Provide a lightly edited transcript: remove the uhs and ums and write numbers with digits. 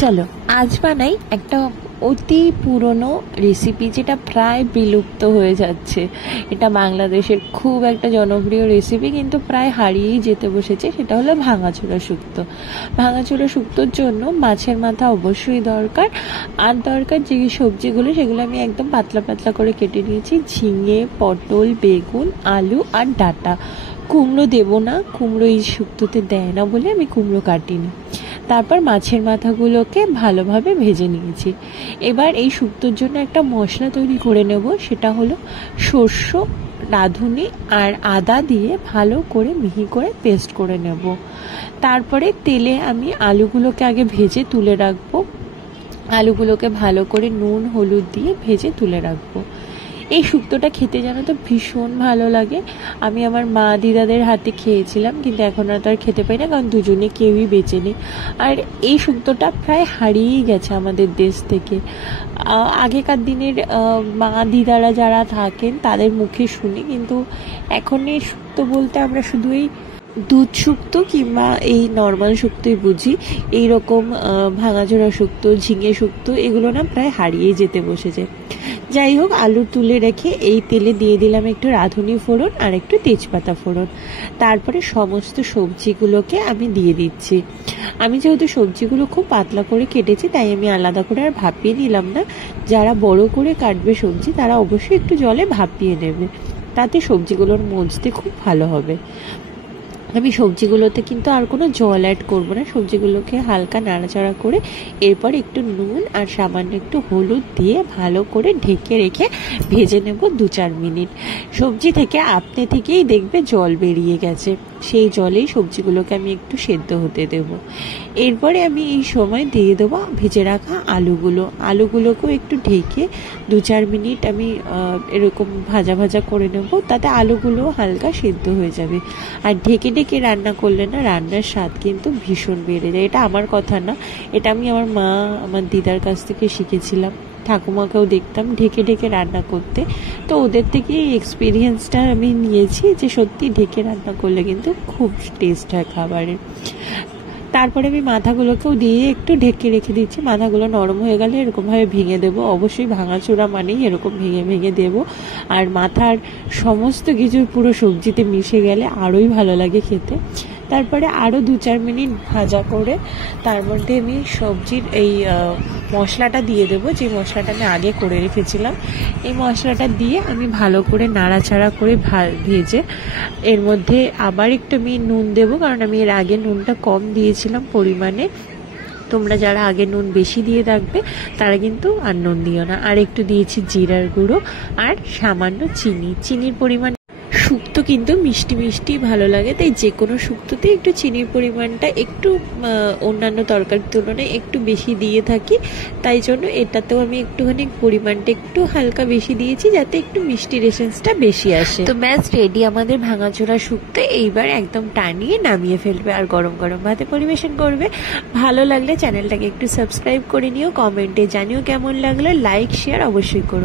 চলো আজ বানাই একটা অতি পুরনো রেসিপি, যেটা প্রায় বিলুপ্ত হয়ে যাচ্ছে। এটা বাংলাদেশের খুব একটা জনপ্রিয় রেসিপি, কিন্তু প্রায় হারিয়েই যেতে বসেছে। সেটা হলো ভাঙাচোরা শুক্তো। ভাঙাচোরা শুক্তোর জন্য মাছের মাথা অবশ্যই দরকার, আর দরকার যে সবজিগুলো সেগুলো আমি একদম পাতলা পাতলা করে কেটে নিয়েছি। ঝিঙে, পটল, বেগুন, আলু আর ডাঁটা। কুমড়ো দেবো না, কুমড়ো এই শুক্তোতে দেয় না বলে আমি কুমড়ো কাটিনি। তারপর মাছের মাথাগুলোকে ভালোভাবে ভেজে নিয়েছি। এবার এই শুক্তোর জন্য একটা মশলা তৈরি করে নেব। সেটা হলো সর্ষ, রাঁধুনি আর আদা দিয়ে ভালো করে মিহি করে পেস্ট করে নেব। তারপরে তেলে আমি আলুগুলোকে আগে ভেজে তুলে রাখবো। আলুগুলোকে ভালো করে নুন হলুদ দিয়ে ভেজে তুলে রাখবো। এই শুক্তোটা খেতে জানো তো ভীষণ ভালো লাগে। আমি আমার মা দিদাদের হাতে খেয়েছিলাম, কিন্তু এখন আর তো আর খেতে পাই না, কারণ দুজনে কেউই বেঁচে নেই। আর এই শুক্তোটা প্রায় হারিয়েই গেছে আমাদের দেশ থেকে। আগেকার দিনের মা দিদারা যারা থাকেন তাদের মুখে শুনি, কিন্তু এখন এই শুক্তো বলতে আমরা শুধু এই দুধ শুক্তো কিংবা এই নর্মাল শুক্তোই বুঝি। এইরকম ভাঙাচোরা শুক্তো, ঝিঙে শুক্তো এগুলো না প্রায় হারিয়ে যেতে বসেছে। যাই হোক, আলু তুলে রেখে এই তেলে দিয়ে দিলাম একটু রাঁধুনি ফোড়ন আর একটু তেজপাতা ফোড়ন। তারপরে সমস্ত সবজিগুলোকে আমি দিয়ে দিচ্ছি। আমি যেহেতু সবজিগুলো খুব পাতলা করে কেটেছি, তাই আমি আলাদা করে আর ভাপিয়ে নিলাম না। যারা বড় করে কাটবে সবজি তারা অবশ্যই একটু জলে ভাপিয়ে নেবে, তাতে সবজিগুলোর মজতে খুব ভালো হবে। আমি সবজিগুলোতে কিন্তু আর কোনো জল অ্যাড করবো না। সবজিগুলোকে হালকা নাড়াচাড়া করে এরপর একটু নুন আর সামান্য একটু হলুদ দিয়ে ভালো করে ঢেকে রেখে ভেজে নেব 2-4 মিনিট। সবজি থেকে আপনি থেকেই দেখবে জল বেরিয়ে গেছে। সেই জলেই সবজিগুলোকে আমি একটু সেদ্ধ হতে দেব। এরপরে আমি এই সময় দিয়ে দেবো ভেজে রাখা আলুগুলোকেও একটু ঢেকে 2-4 মিনিট আমি এরকম ভাজা ভাজা করে নেব, তাতে আলুগুলো হালকা সেদ্ধ হয়ে যাবে। আর ঢেকে ঢেকে রান্না করলে না রান্নার স্বাদ কিন্তু ভীষণ বেড়ে যায়। এটা আমার কথা না, এটা আমি আমার মা আমার দিদার কাছ থেকে শিখেছিলাম। ঠাকুমাকেও দেখতাম ঢেকে ঢেকে রান্না করতে, তো ওদের থেকে এই এক্সপিরিয়েন্সটা আমি নিয়েছি যে সত্যি ঢেকে রান্না করলে কিন্তু খুব টেস্ট হয় খাবারের। তারপরে আমি মাথাগুলোকেও দিয়ে একটু ঢেকে রেখে দিচ্ছি। মাথাগুলো নরম হয়ে গেলে এরকমভাবে ভেঙে দেবো। অবশ্যই ভাঙাচোরা মানেই এরকম ভেঙে ভেঙে দেবো। আর মাথার সমস্ত কিছু পুরো সবজিতে মিশে গেলে আরোই ভালো লাগে খেতে। তারপরে আরও 2-4 মিনিট ভাজা করে তার মধ্যে আমি সবজির এই মশলাটা দিয়ে দেবো, যে মশলাটা আমি আগে করে রেখেছিলাম। এই মশলাটা দিয়ে আমি ভালো করে নাড়াচাড়া করে ভেজে এর মধ্যে আবার একটু আমি নুন দেবো, কারণ আমি এর আগে নুনটা কম দিয়েছিলাম পরিমাণে। তোমরা যারা আগে নুন বেশি দিয়ে রাখবে তারা কিন্তু আর নুন দিও না। আর একটু দিয়েছি জিরার গুঁড়ো আর সামান্য চিনির পরিমাণ। শুক্তো কিন্তু মিষ্টি মিষ্টি ভালো লাগে, তাই যে কোনো শুক্তোতে একটু চিনির পরিমাণটা একটু অন্যান্য তরকারির তুলনায় একটু বেশি দিয়ে থাকি। তাই জন্য এটাতেও আমি একটুখানি পরিমাণটা একটু হালকা বেশি দিয়েছি, যাতে একটু মিষ্টির এসেন্সটা বেশি আসে। তো ব্যাস রেডি আমাদের ভাঙাচোরা শুক্তো। এইবার একদম টানিয়ে নামিয়ে ফেলবে আর গরম গরম ভাতে পরিবেশন করবে। ভালো লাগলে চ্যানেলটাকে একটু সাবস্ক্রাইব করে নিও, কমেন্টে জানিও কেমন লাগলো, লাইক শেয়ার অবশ্যই করো।